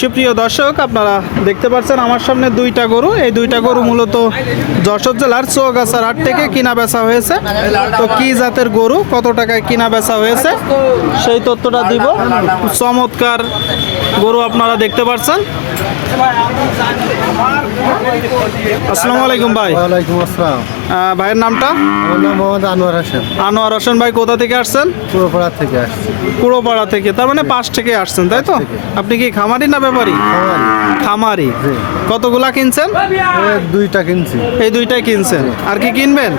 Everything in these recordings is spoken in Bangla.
সুপ্রিয় দর্শক, আপনারা দেখতে পাচ্ছেন আমার সামনে দুইটা গরু। এই দুইটা গরু মূলত যশোর জেলার চৌগাছার হাট থেকে কিনা বেচা হয়েছে। তো কি জাতের গরু, কত টাকায় কিনা বেচা হয়েছে, সেই তথ্যটা দিব। চমৎকার গরু আপনারা দেখতে পাচ্ছেন আসসালামু আলাইকুম ভাই। ওয়ালাইকুম আসসালাম। ভাইয়ের নামটা? আমার নাম মোহাম্মদ আনোয়ার হোসেন। আনোয়ার হোসেন ভাই কোথা থেকে আসছেন? পুরোপাড়া থেকে আসছি। কুড়োপাড়া থেকে তার মানে পাশ থেকে আসছেন তাই তো? আপনি কি খামারি না ব্যাপারী? খামারি। কতগুলা কিনছেন? দুইটা কিনছি। এই দুইটাই কিনছেন। আর কি কিনবেন?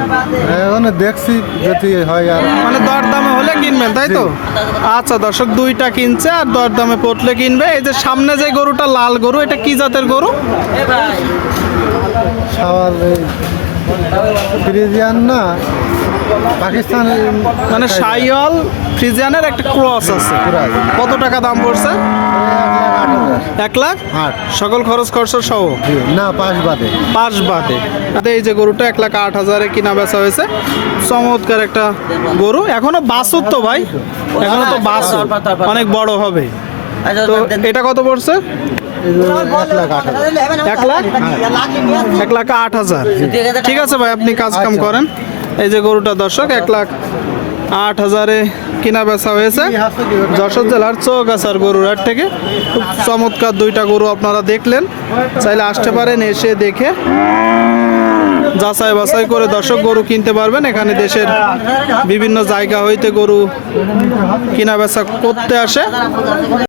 এখন দেখছি যদি হয় আর মানে দর দামে হলে কিনবেন তাই তো? আচ্ছা দর্শক দুইটা কিনছে আর দর দামে পটলে কিনবে এই যে সামনে যে গরুটা লাল গরু এটা কি জাতের গরু? ফ্রিজিয়ান না পাকিস্তান মানে সাইওয়াল ফ্রিজিয়ানের একটা ক্রস আছে। কত টাকা দাম পড়ছে? এক লাখ আট। সকল খরচ খরচ সহ? না পাঁচ বাদে। পাঁচ বাদে। এই যে গরুটা এক লাখ আট হাজারে কিনা বেচা হয়েছে। চমৎকার একটা গরু। এখনও বাসুর তো ভাই। এখনও তো বাসুর অনেক বড় হবে। তো এটা কত পড়ছে? এক লাখ? আট হাজার এক লাখ আট হাজার। ঠিক আছে ভাই আপনি কাজ কাম করেন। এই যে গরুটা দর্শক এক লাখ আট হাজারে কিনা বেচা হয়েছে। যশোর জেলার চৌগাছার গরুর হাট থেকে। খুব চমৎকার দুইটা গরু আপনারা দেখলেন। চাইলে আসতে পারেন এসে দেখে যাচাই বাছাই করে দর্শক গরু কিনতে পারবেন। এখানে দেশের বিভিন্ন জায়গা হইতে গরু কিনা বেচা করতে আসে।